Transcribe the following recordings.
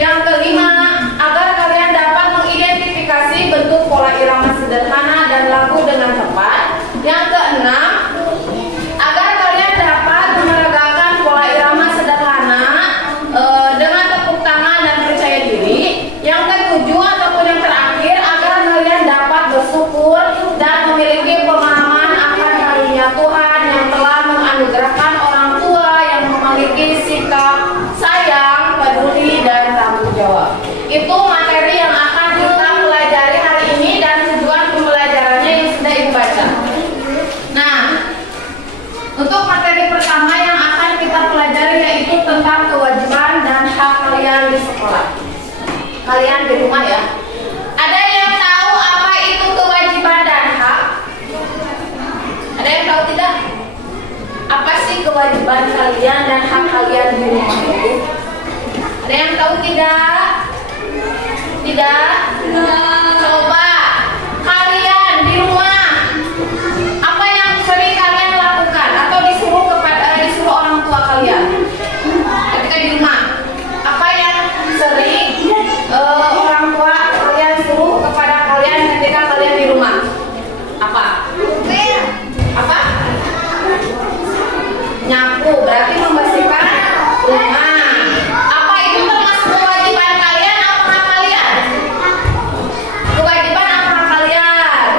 Yang kelima, agar sekolah. Kalian di rumah ya. Ada yang tahu apa itu kewajiban dan hak? Ada yang tahu tidak? Apa sih kewajiban kalian dan hak kalian di rumah itu? Ada yang tahu tidak? Tidak? Coba kalian di rumah, apa yang sering kalian lakukan atau disuruh orang tua kalian ketika di rumah? Apa yang sering orang tua kalian suruh kepada kalian ketika kalian di rumah? Apa? Apa? Nyapu, berarti membersihkan rumah. Apa itu termasuk kewajiban kalian atau hak kalian? Kewajiban apa kalian?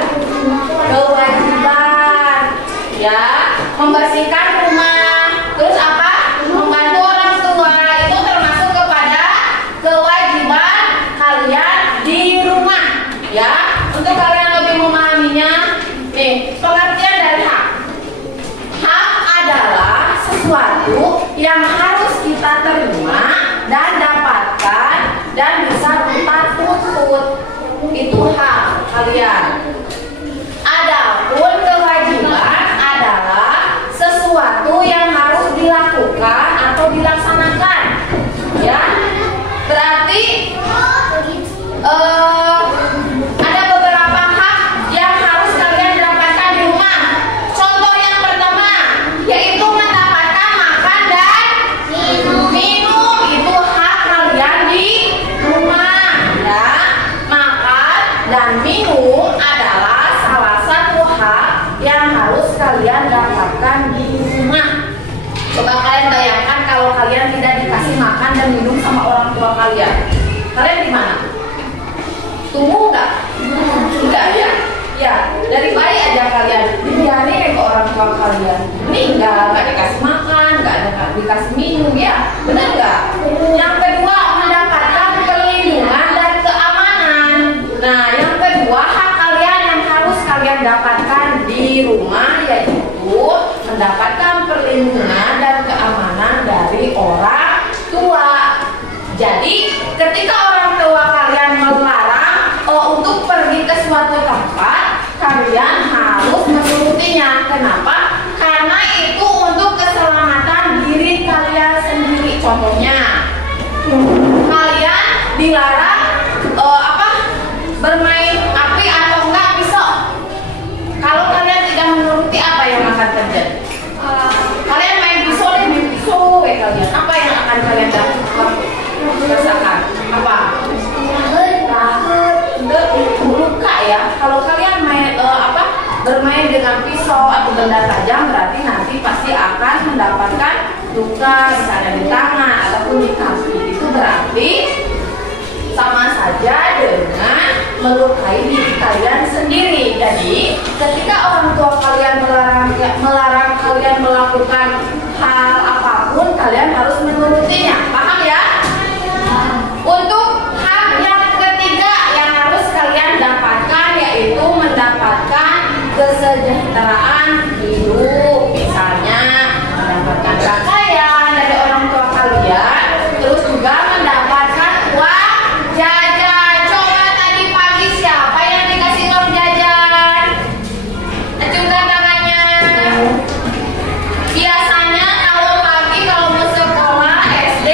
Kewajiban, ya, membersihkan rumah. Terus apa? Membantu orang tua, itu termasuk kepada kewajiban kalian di rumah, ya. Untuk kalian lebih memahaminya, nih pengertian dari hak. Hak adalah sesuatu yang harus kita terima dan dapatkan dan bisa kita tuntut. Itu hak kalian. Adapun kewajiban adalah sesuatu yang harus dilakukan atau dilaksanakan, ya. Berarti ada beberapa hak yang harus kalian dapatkan di rumah. Contoh yang pertama yaitu mendapatkan makan dan minum. Itu hak kalian di rumah, ya. Makan dan minum adalah salah satu hak yang harus kalian dapatkan di rumah. Coba kalian bayangkan kalau kalian tidak dikasih makan dan minum sama orang tua kalian, kalian di mana? Tumbuh nggak? Enggak ya? Ya, dari bayi aja kalian dibiarin ke orang tua kalian meninggal, nggak dikasih makan, nggak dikasih minum, ya, benar nggak? Yang kedua, mendapatkan perlindungan dan keamanan. Nah, yang kedua hak kalian yang harus kalian dapatkan di rumah yaitu mendapatkan perlindungan dan keamanan dari orang tua. Jadi, ketika orang tua kalian melarang untuk pergi ke suatu tempat, kalian harus menurutinya. Kenapa? Karena itu untuk keselamatan diri kalian sendiri. Contohnya, kalian dilarang bermain api atau enggak pisau. Kalau kalian tidak menuruti, apa yang akan terjadi? Kalian main pisau, kalian. Apa yang akan kalian rasakan? Apa? Luka, ya. Kalau kalian bermain dengan pisau atau benda tajam, berarti nanti pasti akan mendapatkan luka, misalnya di tangan ataupun di kaki. Itu berarti sama saja dengan melukai diri kalian sendiri. Jadi, ketika orang tua kalian melarang kalian melakukan hal apapun, kalian harus menurutinya. Paham ya? Untuk hak yang ketiga yang harus kalian dapatkan yaitu mendapatkan kesejahteraan hidup. Misalnya mendapatkan pakaian dari orang tua kalian, terus juga mendapatkan uang jajan. Coba tadi pagi siapa yang dikasih uang jajan? Acungkan tangannya. Biasanya kalau pagi kalau mau sekolah SD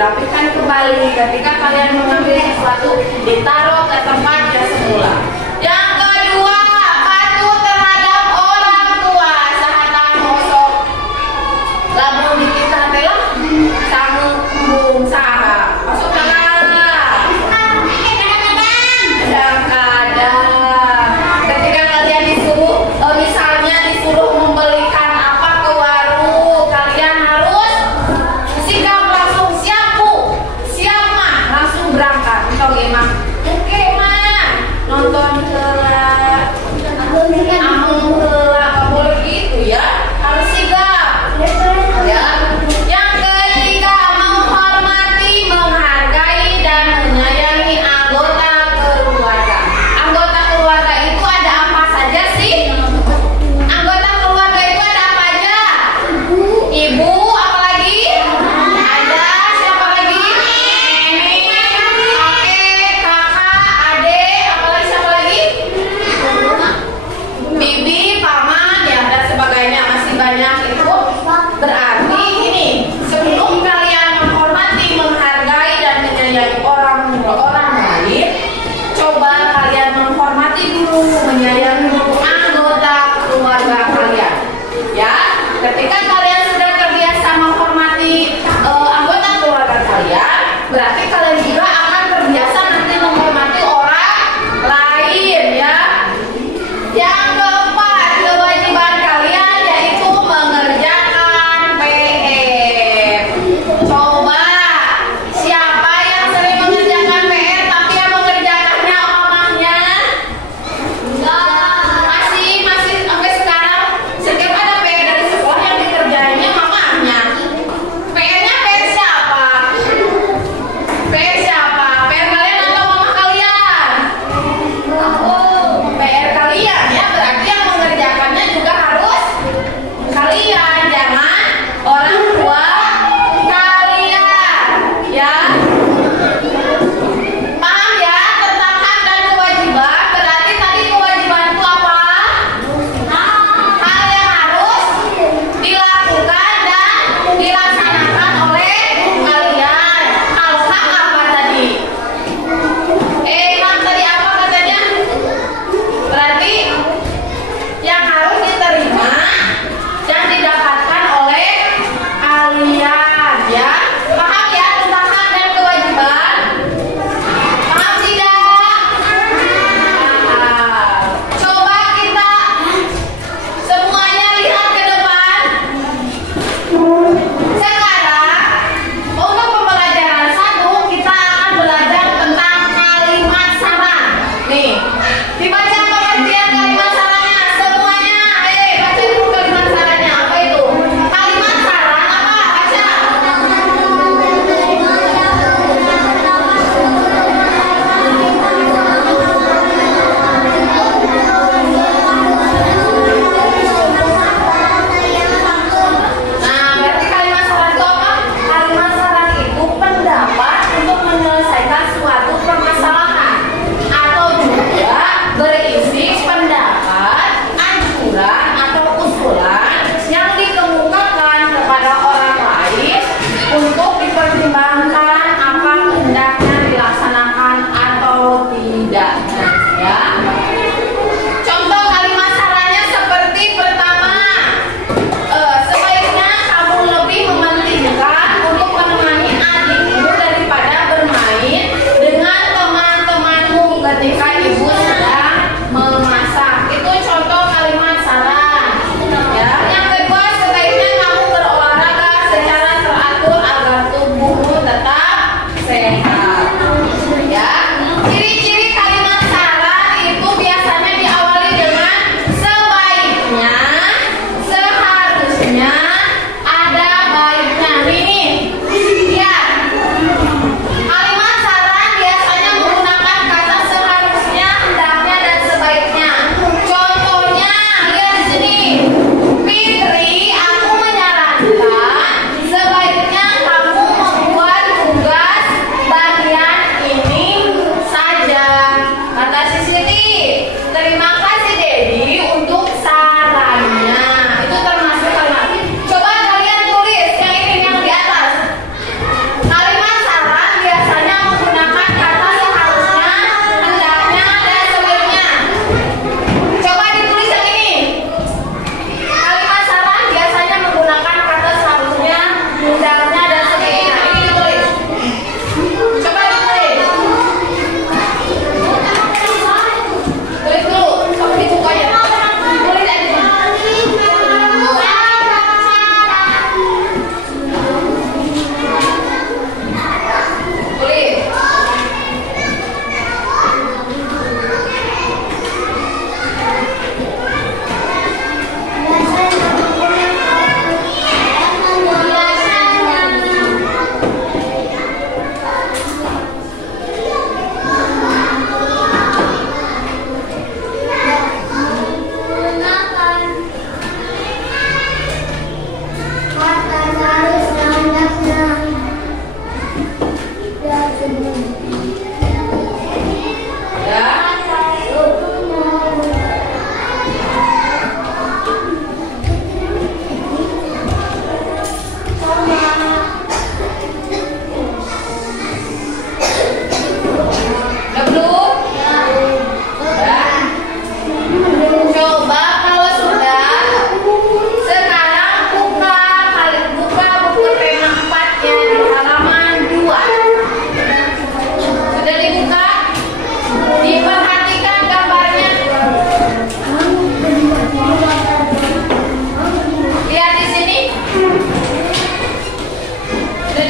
dirapikan kembali. Ketika kalian mengambil sesuatu, ditaruh ke tempatnya semula. Yang kedua, patuh terhadap orang tua. Sahata mosok lamun di kita telah sanggung saha. Masuk kadang-kadang ketika kalian disuruh misalnya disuruh membelikan apa ke warung, kalian harus sikap langsung siap bu, siap mah, langsung berangkat. Entong emang, oke mah nonton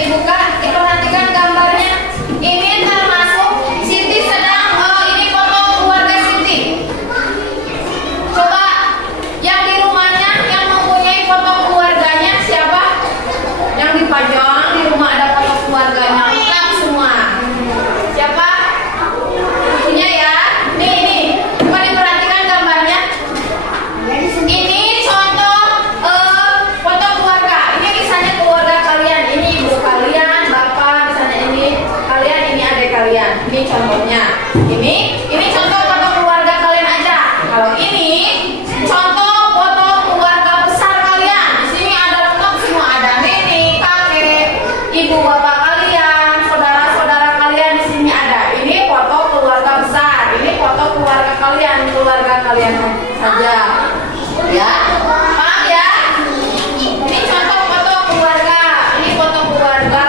dibuka, diperhatikan gambarnya. Ini termasuk Siti sedang ini foto keluarga Siti. Coba yang di rumahnya yang mempunyai foto keluarganya siapa? Yang dipajang di rumah ada foto keluarganya lengkap semua. Siapa? Punya ya? Nih, coba diperhatikan gambarnya. Ini contoh foto keluarga. Ini misalnya keluarga kalian. Ini ibu kalian, bapak, misalnya ini kalian, ini adik kalian. Ini contohnya. Ini contoh foto keluarga kalian aja. Kalau ini contoh foto keluarga besar kalian. Di sini ada lengkap semua, ada nenek, kakek, ibu bapak kalian, saudara-saudara kalian di sini ada. Ini foto keluarga besar. Ini foto keluarga kalian saja. Ya, paham ya? Ini contoh foto keluarga. Ini foto keluarga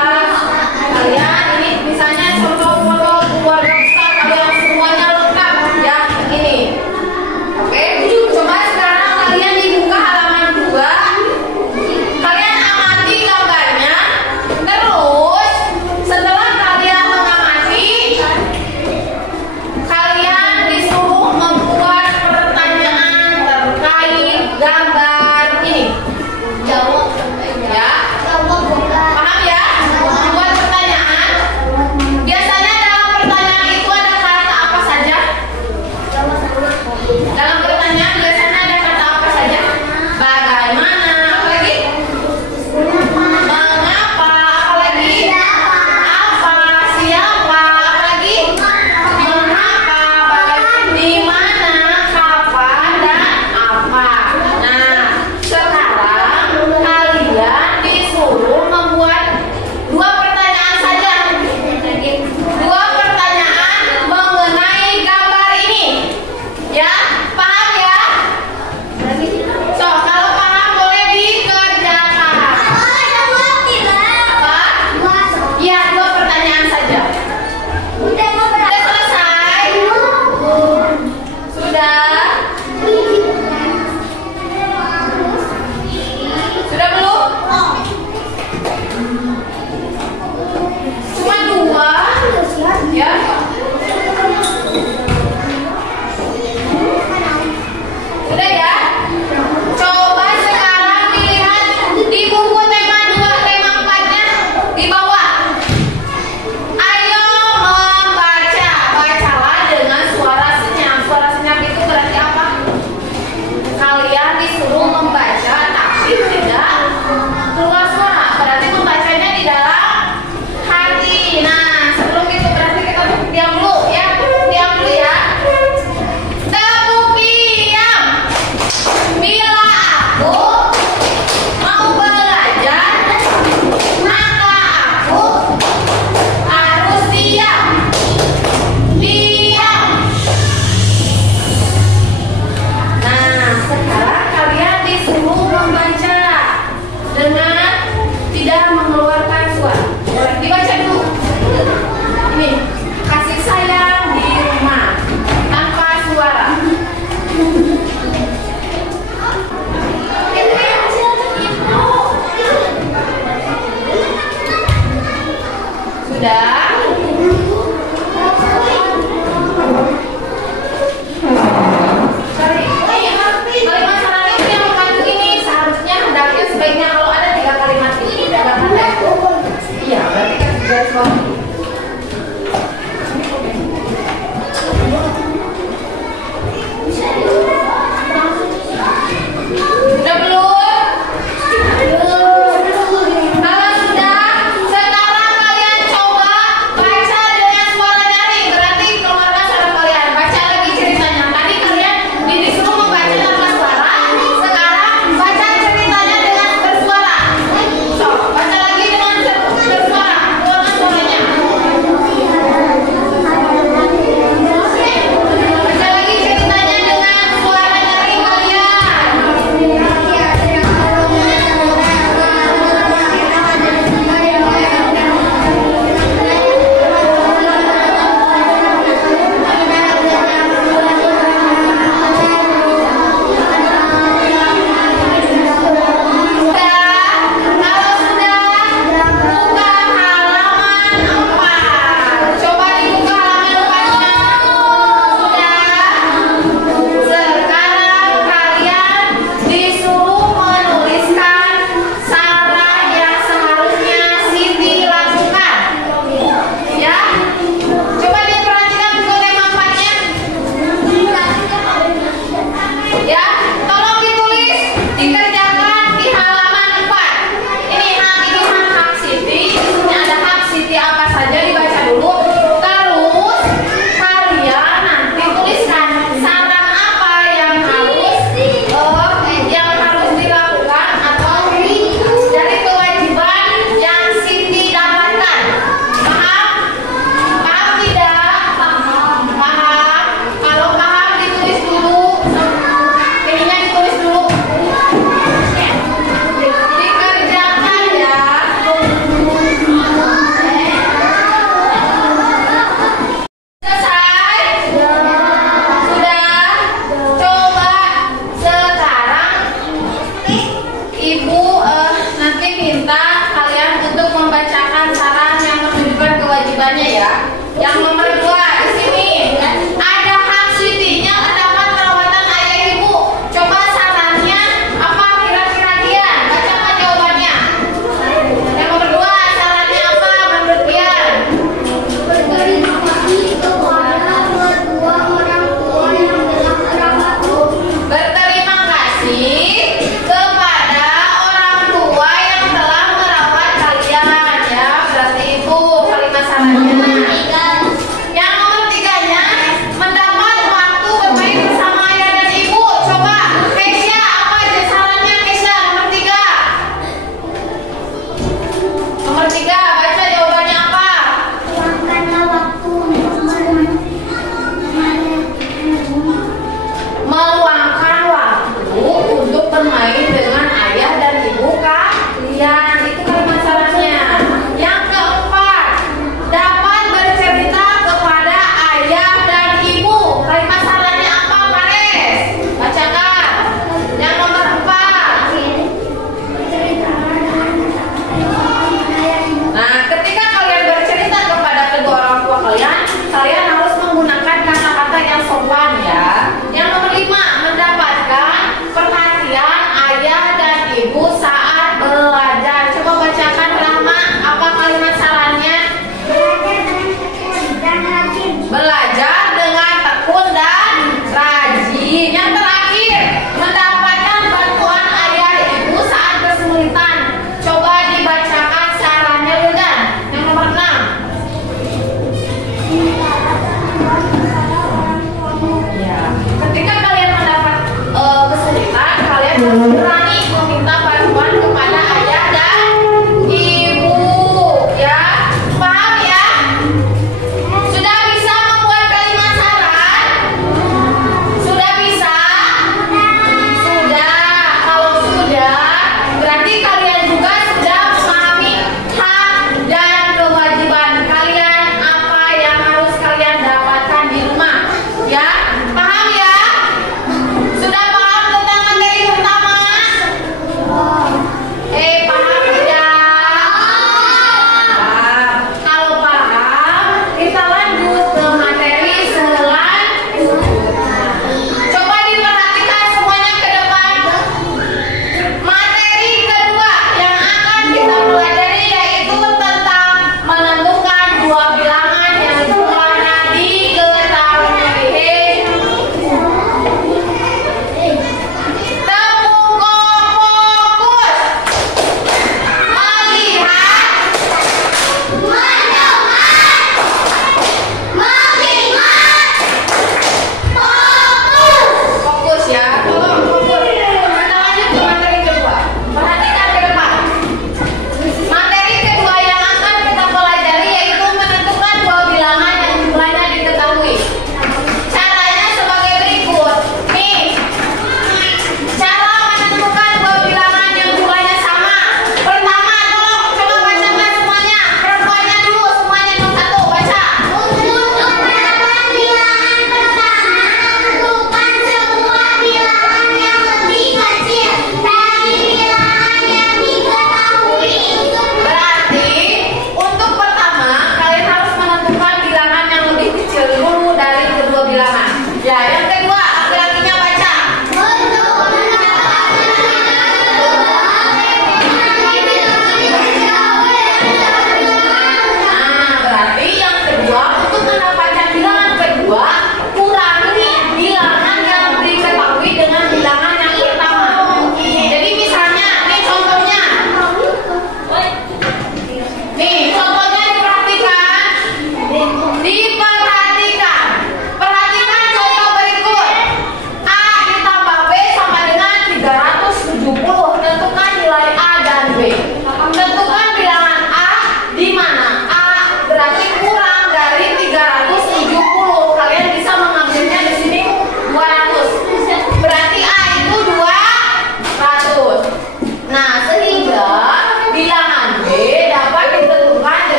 kalian. Ini misalnya contoh foto keluarga besar kalian semuanya lengkap ya. Ini. Oke, coba sekarang kalian dibuka halaman 2. Kalian amati gambarnya. Terus setelah kalian mengamati, kalian disuruh membuat pertanyaan terkait gambar ini. Jawab ya. Paham ya? Buat pertanyaan. Biasanya dalam pertanyaan itu ada kata apa saja? Dalam pertanyaan biasanya ada kata apa saja? Bagaimana? Apa lagi? Mengapa? Apa lagi? Apa? Siapa? Apa lagi? Mengapa? Bagaimana? Di mana? Kapan? Dan apa? Nah, sekarang kalian disuruh membuat 2 pertanyaan saja. 2 pertanyaan mengenai gambar ini. Ya, paham ya? So, kalau paham boleh dikerjakan. Apa? Ya, 2 pertanyaan saja. Sudah selesai? Sudah? Sudah belum? Cuma 2? Ya. Sudah ya? Coba sekarang dilihat di buku tema 2, tema 4-nya di bawah. Ayo membaca. Bacalah dengan suara senyap. Suara senyap itu berarti apa? Kalian disuruh membaca tapi tidak keluar suara. Berarti membacanya di dalam hati. Nah, sebelum itu berarti kita diam dulu ya. Diam dulu ya. Tepuk diam. Bila aku mau belajar, maka aku harus diam. Diam. Nah, sekarang kalian disuruh membaca dengan tidak mengeluarkan suara. Boleh dibaca dulu. Ini kasih sayang di rumah tanpa suara. Sudah? Kalimat saran itu yang mengandung ini seharusnya hendaknya sebaiknya kalau ada 3 kalimat ini dalam kata itu. Iya, berarti kan garis bawah. Sudah belum? Kalau sudah, sekarang kalian coba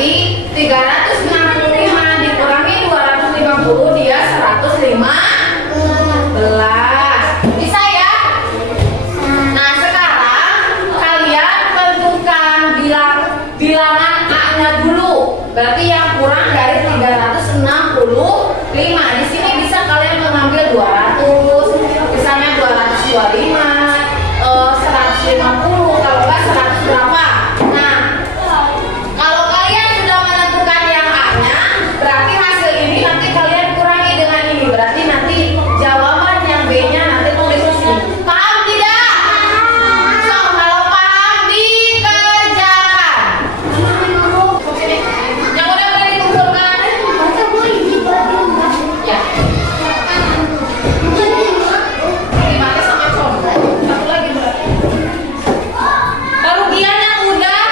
Berarti 365 dikurangi 250 dia 115. Bisa ya? Nah, sekarang kalian tentukan bilangan A-nya dulu. Berarti yang kurang dari 365. Di sini bisa kalian mengambil 200, misalnya 225, 150, kalau enggak 100 berapa. Nah, kalau kalian sudah menentukan yang A-nya, berarti hasil ini nanti kalian kurangi dengan ini. Berarti nanti jawaban yang B-nya nanti tulis di sini. Paham tidak? So, kalau paham dikerjakan. Yang udah boleh dikumpulkan. Ya. Dipakai sama contoh. Satu lagi berarti. Kerugian yang udah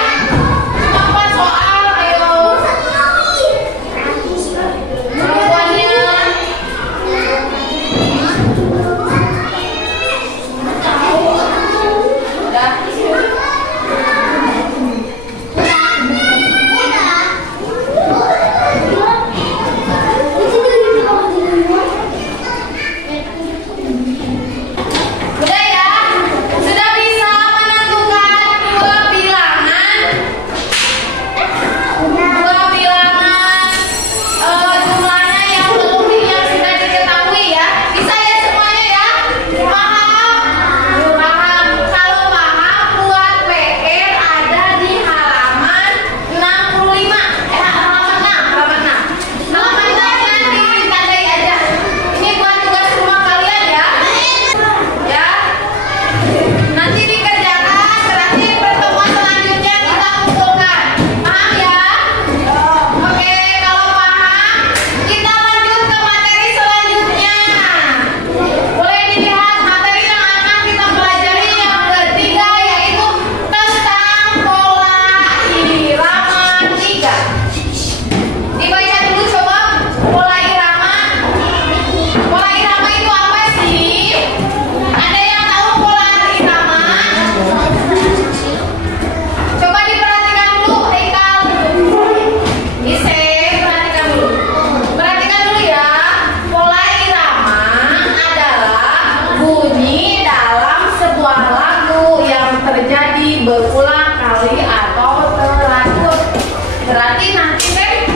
cuma 4 soal, ayo. Perempuannya. Udah. Udah ya? Sudah bisa menentukan dua bilangan jumlahnya yang lebih yang sudah diketahui ya. Bisa ya semuanya ya? Paham? Paham. Kalau paham buat PR ada di halaman 65. Halaman 6. Halaman 6 nanti ditandai aja. Ini buat tugas rumah kalian ya. Ya. Nanti dikerjakan, berarti pertemuan selanjutnya kita kumpulkan. Paham ya? Oke, kalau paham, kita lanjut ke materi selanjutnya. Boleh dilihat materi yang akan kita pelajari yang ketiga, yaitu tentang pola irama 3. Dibaca dulu coba pola irama. Pola irama itu apa sih? Ada yang tahu pola irama? Coba diperhatikan dulu, Haikal. Ise, perhatikan dulu. Perhatikan dulu ya. Pola irama adalah bunyi dalam sebuah lagu yang terjadi berulang kali atau teratur. Berarti nanti